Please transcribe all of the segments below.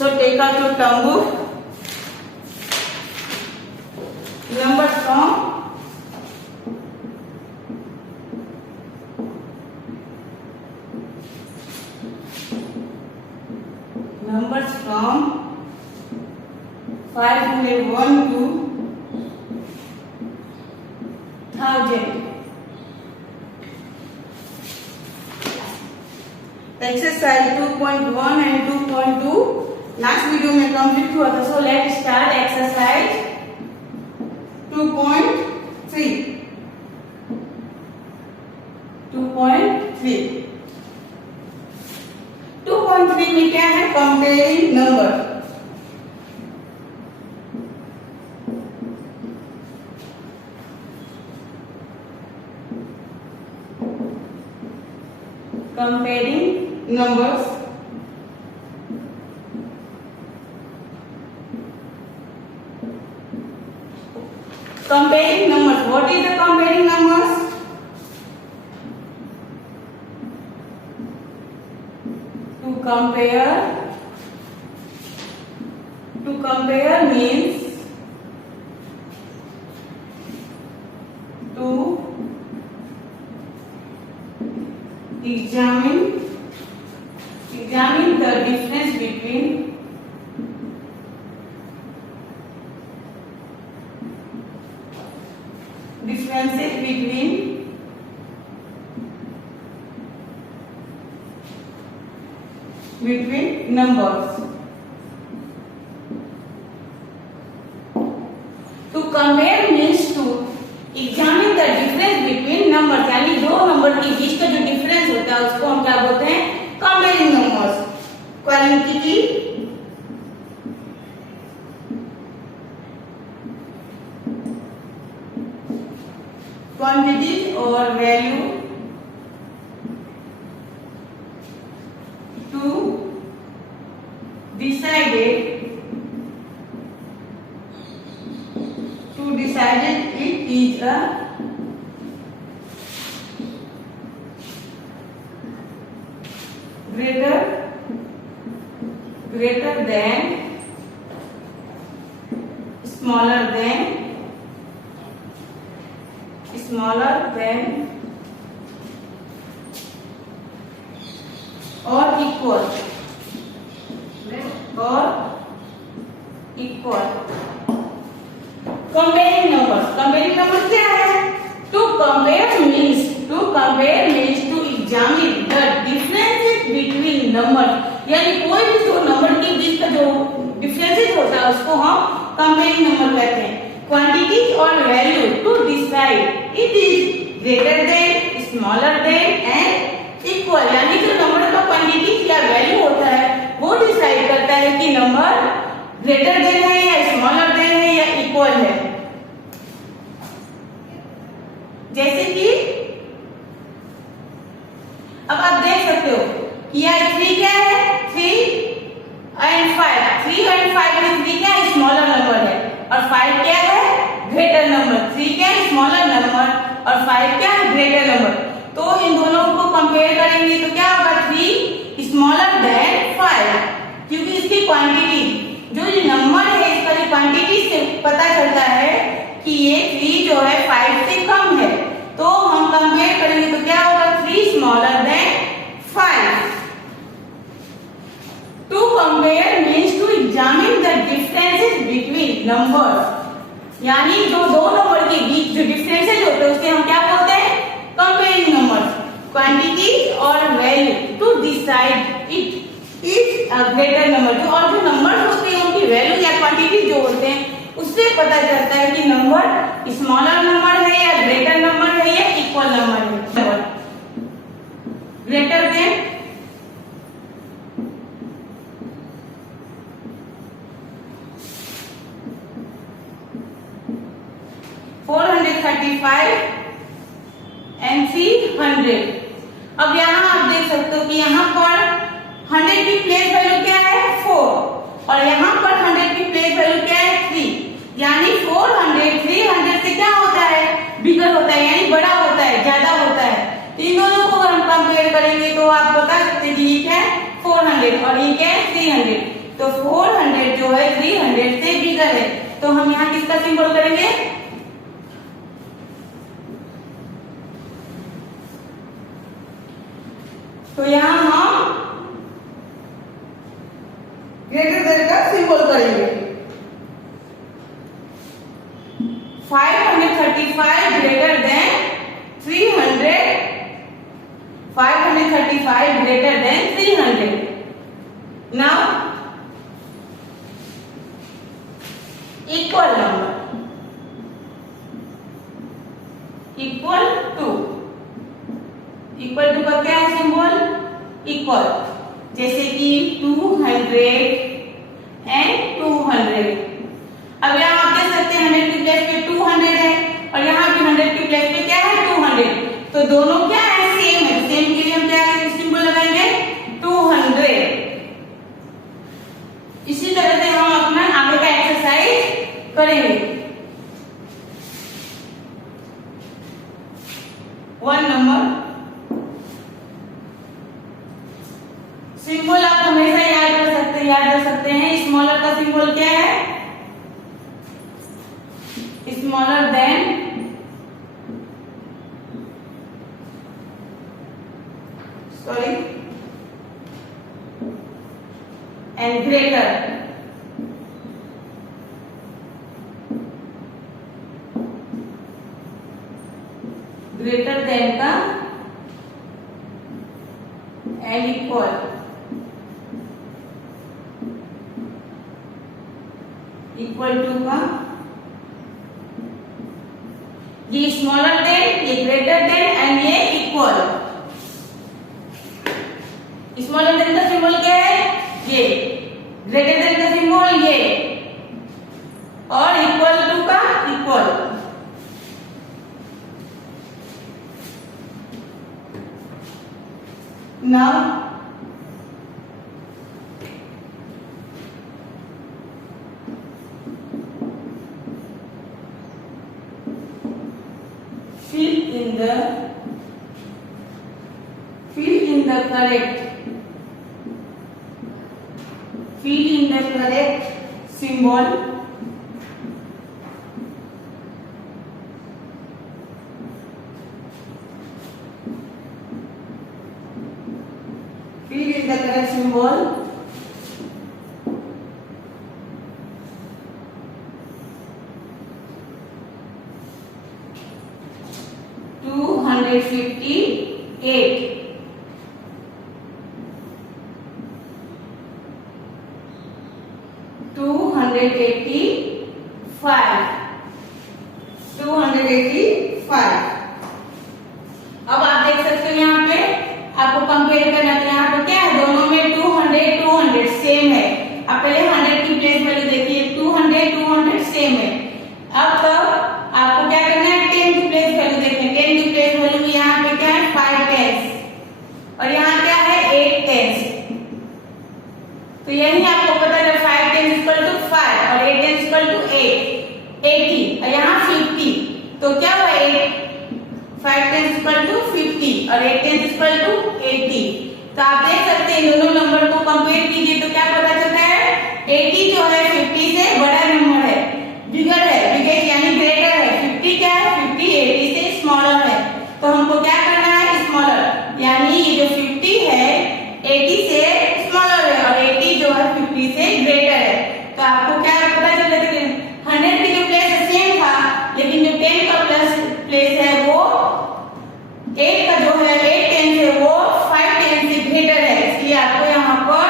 So take out your term book. Numbers from numbers from 501 to 1000. Exercise 2.1 and 2.2 last video में complete हुआ था. So let start exercise 2.3. 2.3 में क्या है? Comparing number. Comparing numbers. Comparing numbers. What is the comparing numbers? To compare means to examine the difference between numbers. To compare means to examine the difference between numbers. यानी दो number के बीच का जो difference होता है उसको हम क्या बोलते हैं? Comparing numbers. क्वांटिटी और value to decided it is a greater than, smaller than or equal. Comparing numbers. Comparing numbers क्या है? To compare means to examine the differences between numbers. यानी कोई भी दो नंबर के बीच का जो डिफरेंसेस होता है उसको हम कंपेयरिंग नंबर कहते हैं. क्वांटिटी और value to decide it is greater than, smaller than and equal. यानी जो नंबर का क्वांटिटी या वैल्यू होता है वो डिसाइड करता है कि नंबर ग्रेटर देन है या स्मॉलर देन है या इक्वल है. जैसे कि अब आप देख सकते हो कि यह 3 क्या है? 3 एंड 5. 3 एंड 5 में 3 क्या है? स्मॉलर नंबर है और 5 क्या है? Greater number. 3 क्या है? स्मॉलर नंबर और 5 क्या है? Greater number. तो इन दोनों को कंपेयर करेंगे तो क्या होगा? 3 स्मॉलर देन 5, क्योंकि इसकी क्वांटिटी जो नंबर है इसका जो क्वांटिटी से पता चलता है कि ये 3 जो है 5 से कम है. तो हम कंपेयर करेंगे तो क्या होगा? 3 smaller than 5. To compare means to examine the differences between numbers. यानी जो दो नंबर के बीच जो डिफरेंसेस होते हैं उसके हम क्या बोलते हैं? Comparing numbers. क्वांटिटी और value to decide it is a greater number. और जो नंबर्स होते हैं उनकी वैल्यू या क्वांटिटी जो होते हैं उससे पता चलता है कि नंबर स्मॉलर नंबर है या ग्रेटर नंबर है या इक्वल नंबर है. Greater than, 435 and 300. अब यहाँ आप देख सकते हो कि यहाँ पर 100 की प्लेस वैल्यू क्या है? 4 और यहाँ पर 100 की प्लेस वैल्यू क्या है? 3. यानी 400 300 से क्या होता है? बिगर होता है, यानी बड़ा होता है, ज्यादा होता है. इन दोनों को अगर हम कंपेयर करेंगे तो आप बता सकते हैं कि ये क्या है? 400 और ये क्या है? 300. तो 400 जो है 300 से बिगर है, तो हम यहाँ किसका सिंबल करेंगे? तो यहाँ हम ग्रेटर देन का सिंबल करेंगे। 535 greater than 300, 535 greater than 300. Now equal number, equal to का क्या है सिंबल? इक्वल, जैसे कि 200 and 200। अब यहाँ आप देख सकते हैं 100 की प्लेस पे 200 है और यहाँ भी 100 की प्लेस पे क्या है? 200। तो दोनों क्या है? सेम है। सेम के लिए हम क्या सिंबल लगाएंगे? 200। इसी तरह से हम अपना आगे का एक्सरसाइज करेंगे। 1 नंबर सिंबल आप हमेशा याद कर सकते हैं। स्मॉलर का सिंबल क्या है? Smaller than and greater, greater than का and equal, equal to का ये स्मॉलर देन, ये ग्रेटर देन एंड ये इक्वल। स्मॉलर देन का सिंबल क्या है? ये। ग्रेटर देन का सिंबल ये और इक्वल टू का equal. Now fill in the correct symbol symbol 258 285। अब आप देख सकते हो यहाँ पे आपको कंपेयर करना है। यहाँ पे क्या है? दोनों में 200 सेम है। आप पहले 100 की प्लेस वैल्यू देखिए, 200 सेम है। अब तब आपको क्या करना है? 10 की प्लेस वैल्यू देखनी है। 10 की प्लेस वैल्यू यहाँ पे क्या है? 5 टेंस और यहाँ क्या है? 8 टेंस। तो यही आपको पता है 5 टेंस इक्वल टू 5 और 8 टेंस इक्वल टू 80 और यहाँ 50। तो क्या हुआ? 5 टेंस इक्वल टू 50 और 8 टेंस इक्वल टू 80। तो आप देख सकते हैं दोनों नंबर को कंपेयर कीजिए तो क्या पता चलता है? 80 जो है 50 से बड़ा नंबर है, बिगर है, बिगर यानी ग्रेटर है। 50 क्या है? 50 80 से स्मॉलर है। तो हमको क्या करना है? स्मॉलर, यानी ये जो 50 है 80 से स्मॉलर है और 80 जो है 50 से ग्रेटर है। तो आपको क्या पता चल रहा है? 100 की जो प्लेस सेम था, लेकिन जो 10 का प्लेस है वो 8 का जो है 8 टेंस है वो 5 टेंस से ग्रेटर है। इसलिए आपको यहाँ पर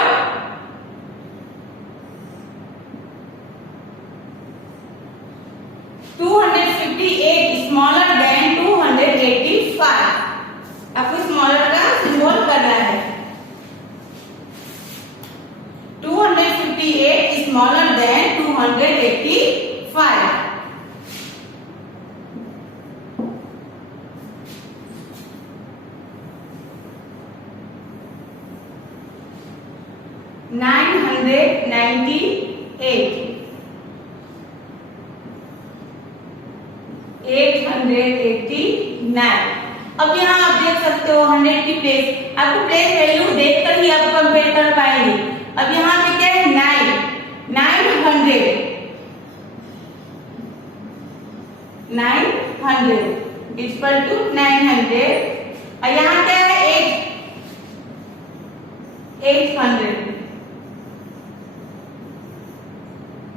258 स्मॉलर देन 285 आपको स्मॉलर का सिंबल करना है। 258 स्मॉलर देन 285। अब यहाँ आप देख सकते हो 100 की प्लेस, आपको प्लेस वैल्यू देखकर ही आप कंपेयर कर पाएंगे। अब यहाँ पे क्या है? 9 900 इक्वल टू 900 और यहाँ क्या है 800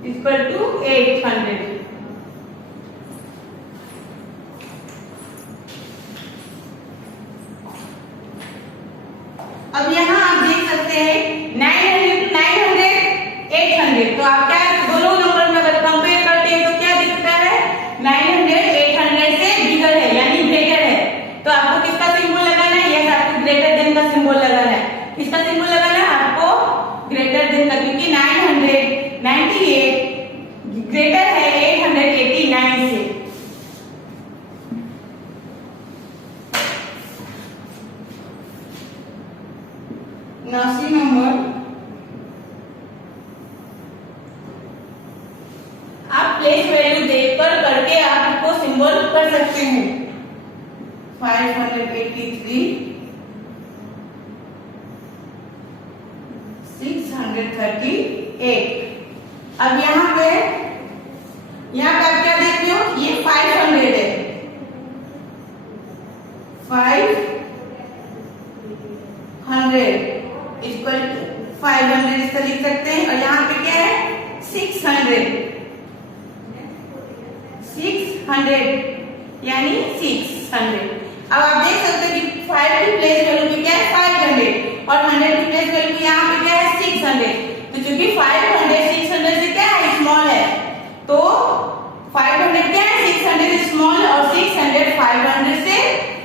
इक्वल टू 800। अब यहाँ आप देख सकते हैं 900 800 तो आप क्या दोनों नंबर में अगर कंपेयर करते हैं तो क्या दिखता है 900 800 से बिगर है यानी ग्रेटर है। तो आपको किसका सिंबल लगाना है? यस, आपको ग्रेटर देन का सिंबल लगाना है। किसका सिंबल लगाना है? आपको ग्रेटर देन का, क्योंकि 998 ग्रेटर है 889 से। Now see number, आप प्लेस वैल्यू देखकर करके आप इसको सिंबल कर सकते हैं। 583 638। अब यहाँ पे आप क्या देखते हो? ये 500 है, 500 इक्वल 500 इस तरह लिख सकते हैं। और यहाँ पे क्या है 600 यानी 600। अब आप देख सकते हैं कि 5 की प्लेस वैल्यू पे क्या है 500 और 100 की प्लेस वैल्यू पे यहाँ पे क्या है 600। तो चूंकि 500 600 से क्या है स्मॉल है, तो 500 क्या है 600 स्मॉल और 600 500 से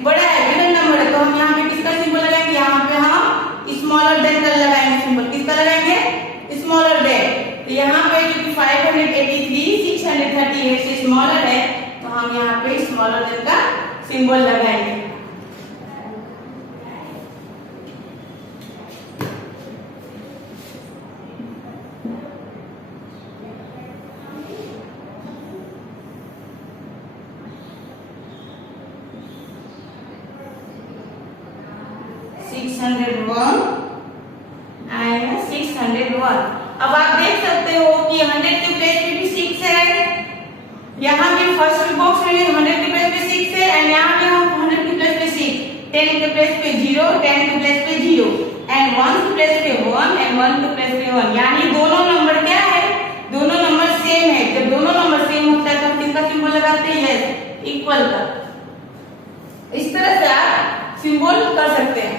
बड़ा है, बिगर नंबर है। तो हम यहाँ पे किसका सिंबल लगाएंगे? यहाँ पे हम स्मॉलर देन का लगाएंगे सिंबल। किसका लगाएंगे? Smaller than. तो यहाँ पे क्योंकि 583 638 से स्मॉलर है तो हम यहाँ पे स्मॉलर देन का सिंबल लगाएंगे। and 601। अब आप देख सकते हो कि 100 के प्लेस पे भी 6 है, यहाँ पे फर्स्ट बॉक्स में 100 के प्लेस पे 6 है एंड यहाँ पे हम 100 के प्लेस पे 6, 10 के प्लेस पे 0, 10 के प्लेस पे 0 एंड 1 के प्लेस पे 1 एंड 1 के प्लेस पे 1। यानी दोनों नंबर क्या है? दोनों नंबर सेम है। जब दोनों नंबर सेम होता है तो हम किसका सिंबल लगाते हैं? यस, इक्वल का। इस तरह से आप सिंबल कर सकते हैं।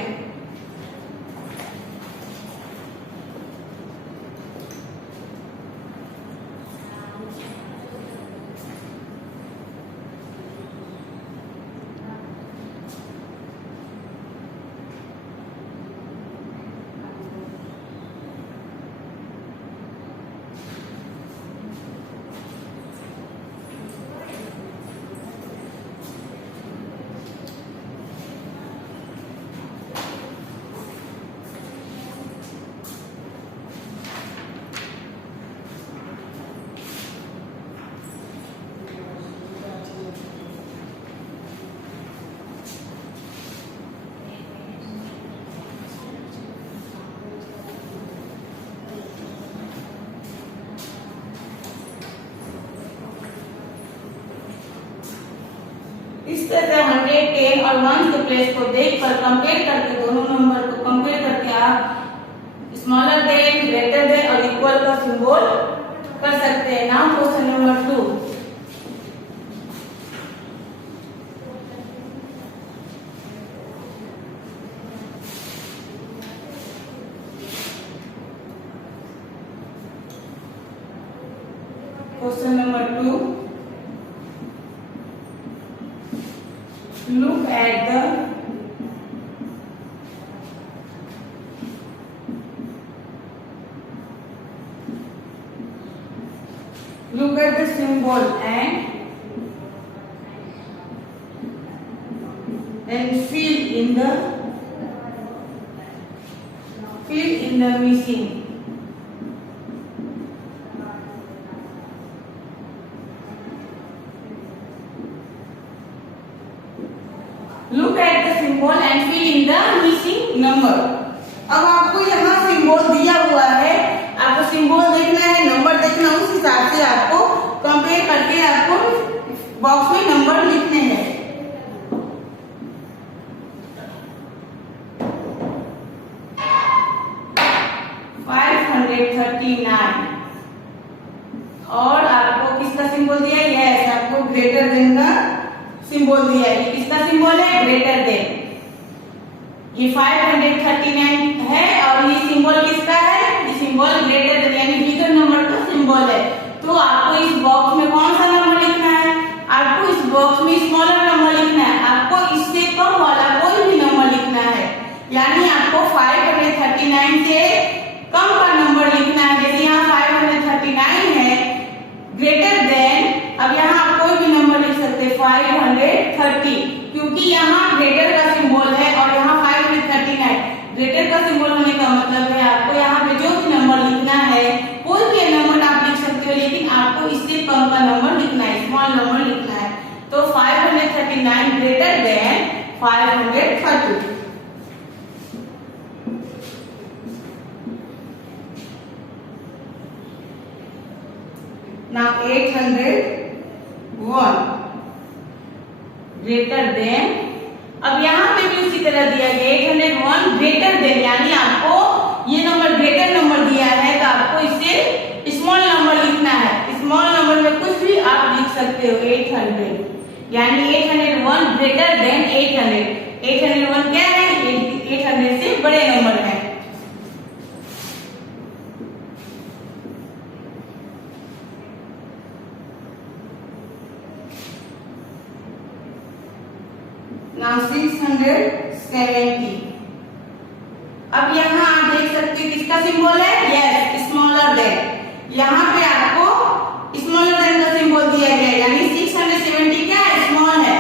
इस तरह 100, 10 और 1 के प्लेस को देखकर कंपेयर करके दोनों नंबर को कंपेयर करके आप स्मॉलर देन, ग्रेटर देन और इक्वल का सिंबल कर सकते हैं। Now question number 2। Question number 2, look at the symbol and fill in the missing. Look at the symbol and fill in the missing number. अब आपको यहाँ सिंबल दिया हुआ है, आपको सिंबल देखना है, नंबर देखना, उस हिसाब से आपको कंपेयर करके आपको बॉक्स में 539 और आपको किसका सिंबल दिया है? यस, आपको ग्रेटर देन का सिंबल दिया है। किसका सिंबल है? Greater than. ये 539 है और ये सिंबल किसका है? ये सिंबल ग्रेटर देन यानी बिगर नंबर का सिंबल है। तो आपको इस बॉक्स में कौन सा नंबर लिखना है? आपको इस बॉक्स में स्मॉलर नंबर लिखना है। आपको इससे कम वाला कोई भी नंबर लिखना है, यानी आपको 539 से कम का नंबर लिखना है। जैसे यहाँ 539 है, ग्रेटर देन, अब यहाँ आप कोई भी नंबर लिख सकते हैं 530, क्योंकि यहाँ ग्रेटर का सिंबल है और यहाँ 539। ग्रेटर का सिंबल होने का मतलब है आपको यहाँ पे जो भी नंबर लिखना है, कोई भी नंबर आप लिख सकते हो, लेकिन आपको इससे कम का नंबर लिखना है, स्मॉल नंबर लिखना है। तो 539 greater than 530। Now 801 greater than, अब यहाँ पे भी उसी तरह दिया गया 801 ग्रेटर देन, यानी आपको ये नंबर ग्रेटर नंबर दिया है तो आपको इसे स्मॉल नंबर लिखना है। स्मॉल नंबर में कुछ भी आप लिख सकते हो। 800 यानी 801 ग्रेटर देन 800। 801 क्या है? 800 से बड़े नंबर है। Now 670। अब यहाँ आप देख सकते हो किसका सिंबल है? Yes, smaller than. यहाँ पे आपको स्मॉलर देन का सिंबल दिया गया है, यानी 670 क्या है? स्मॉल है।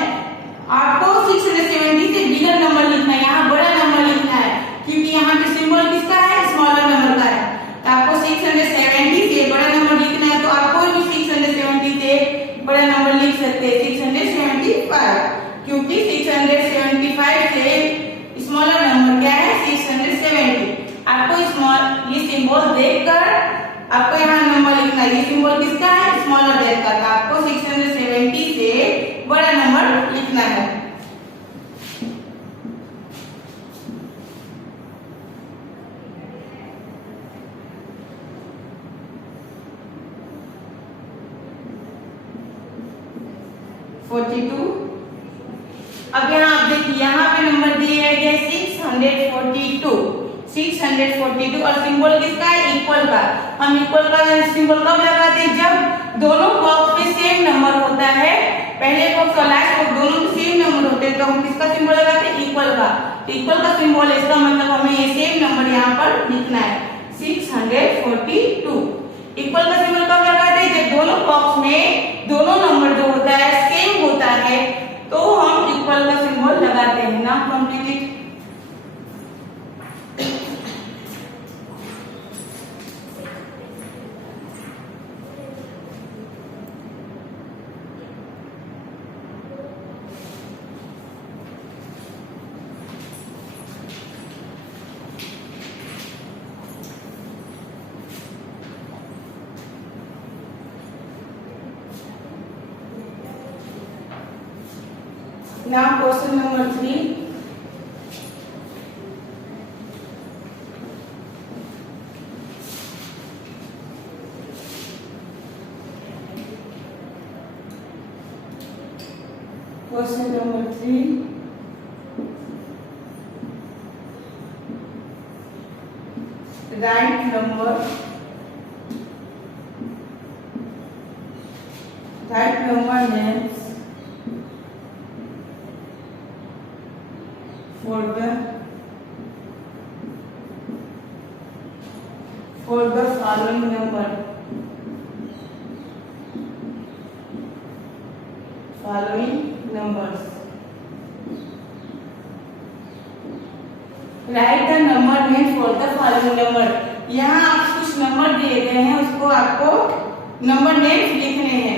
आपको 670 से बिगर नंबर लिखना है, यहाँ बड़ा नंबर लिखना है, क्योंकि यहाँ पे सिंबल किसका है? स्मॉलर नंबर का है। तो आपको 670 से बड़ा नंबर लिखना है, तो आप कोई भी 670 से बड़ा नंबर लिख सकते हैं, 675, क्योंकि 675 से स्मॉलर नंबर क्या है? 670। आपको स्मॉल ये सिंबल देखकर आपको यहाँ नंबर लिखना है। ये सिंबल किसका है? स्मॉलर देन का। तो आपको 670 से बड़ा नंबर लिखना है। अब यहाँ आप देखिए, यहाँ पे नंबर दिए गए 642। 642 और सिंबल किसका है? इक्वल का। हम इक्वल का सिंबल कब लगाते हैं? जब दोनों बॉक्स में सेम नंबर होता है, पहले बॉक्स और लास्ट बॉक्स दोनों में सेम नंबर होते हैं, तो हम किसका सिंबल लगाते हैं? इक्वल का। इक्वल का सिंबल, इसका मतलब हमें ये सेम नंबर यहाँ पर लिखना है, 642। इक्वल का सिंबल कब लगाते हैं? जब दोनों बॉक्स में दोनों नंबर जो होता है सेम होता है, तो हम इक्वल का सिंबल लगाते हैं। ना complete. Now question number 3. Question number 3. Write number. Write number names for the following number. Following numbers. Write the number name for the following number. यहाँ आप कुछ नंबर दिए गए हैं, उसको आपको नंबर नेम लिखने हैं।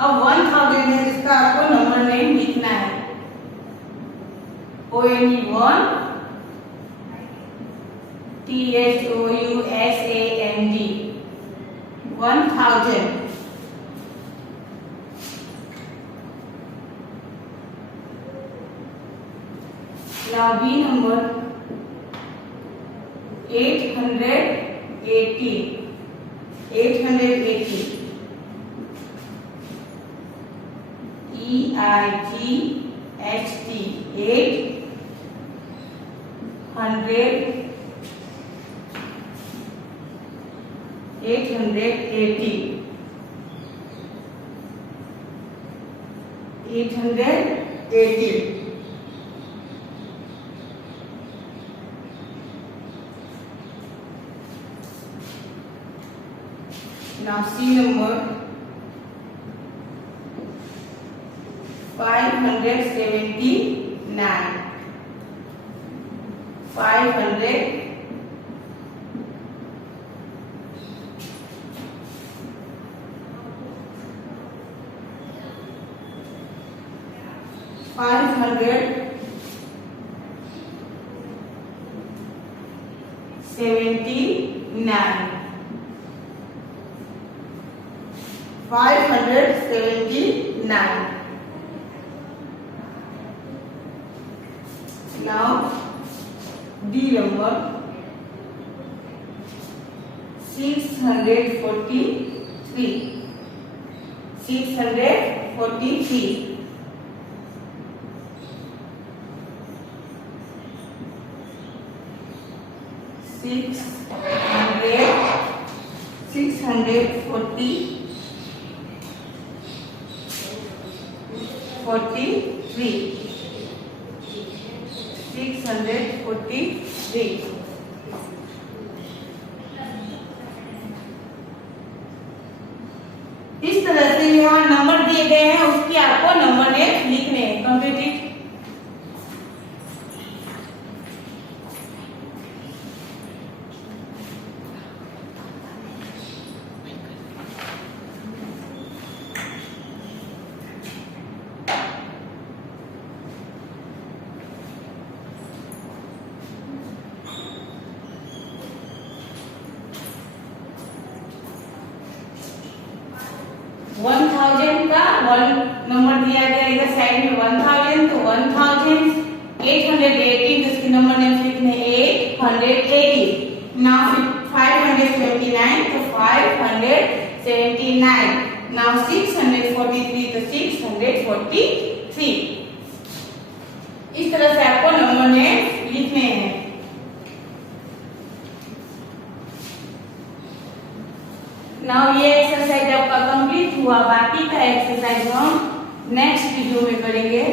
अब 1000 है, जिसका आपको नंबर नेम लिखना है। ONE1 THOUSAND 1000। Now B number 880. 880. EIGHT 880. 880. Now C number 579. 579. Now D number 643. 643. 643. इस तरह से यहाँ नंबर दिए गए हैं, उसकी आपको नंबर नेम लिखने हैं। कंप्लीटेड। वन थाउजेंड का वन नंबर दिया गया इधर साइड में 1000, तो 1880 जिसकी नंबर नेम लिखने 880। नाउ 579 तो 579। नाउ 643 तो 643। इस तरह से आपको नंबर नेम लिखने हैं। नाउ ये एक्सरसाइज आपका कंप्लीट हुआ। बाकी का एक्सरसाइज हम नेक्स्ट वीडियो में करेंगे।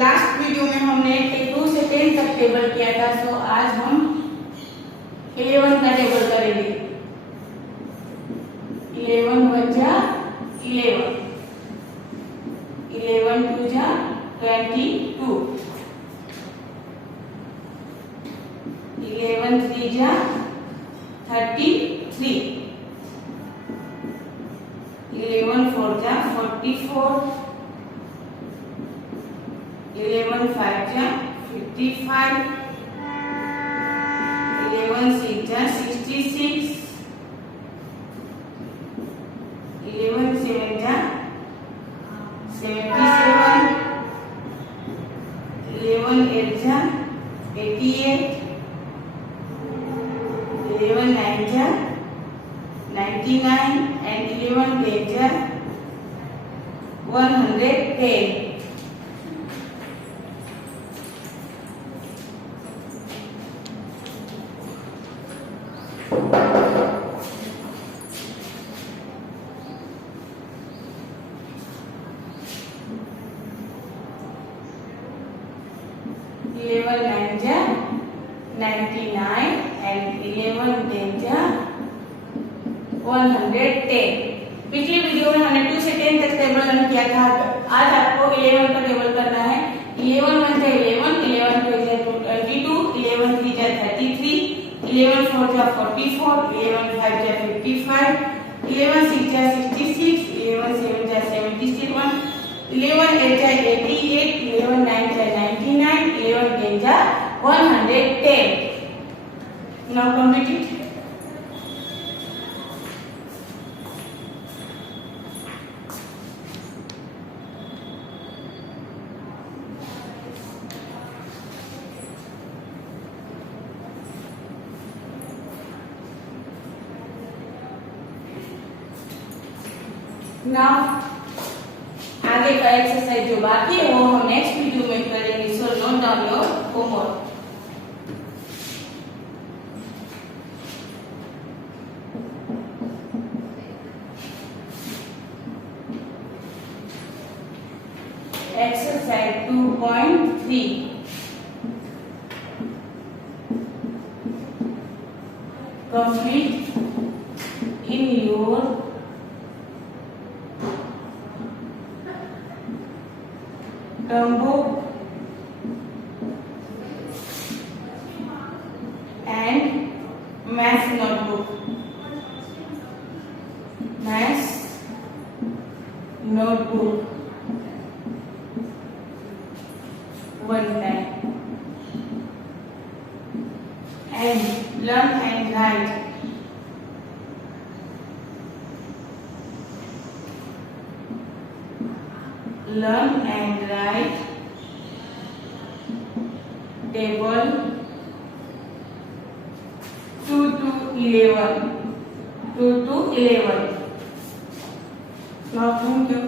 लास्ट वीडियो में हमने 2 से 10 तक टेबल किया था, सो आज हम 11 का टेबल करेंगे। 11 बचा 11, 11 2 जा 22, 11 3 जा 33, 11 4 जा 44, 11 5 जा 55, 11 6 जा 66, 11 7 जा 77, 11 8 जा 88, 11 9 जा 99 and 11 10 जा 110। Eleven 9 जा 99 and 11 10 जा 110। पिछली वीडियो में हमने 2 से 10 तक टेबल रन किया था। आज आपको 11 का टेबल करना है। 11 1 जा 11, 11 2 जा 22, 11 3 जा 33, 11 4 जा 44, 11 5 जा 55, 11 6 जा 66, 11 7 जा 77, 11 8 जा 88, 11 9 जा 99, 11 10 जा 110। Now complete it. नाउ आगे का एक्सरसाइज जो बाकी है वो हम नेक्स्ट वीडियो में करेंगे, so note down your homework. Exercise 2.3 complete in your term book and math notebook. Math notebook one time and learn and write. Learn and write table 2 to 11. 2 to 11. Now thank you.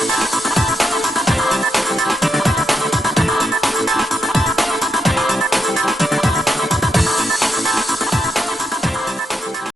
You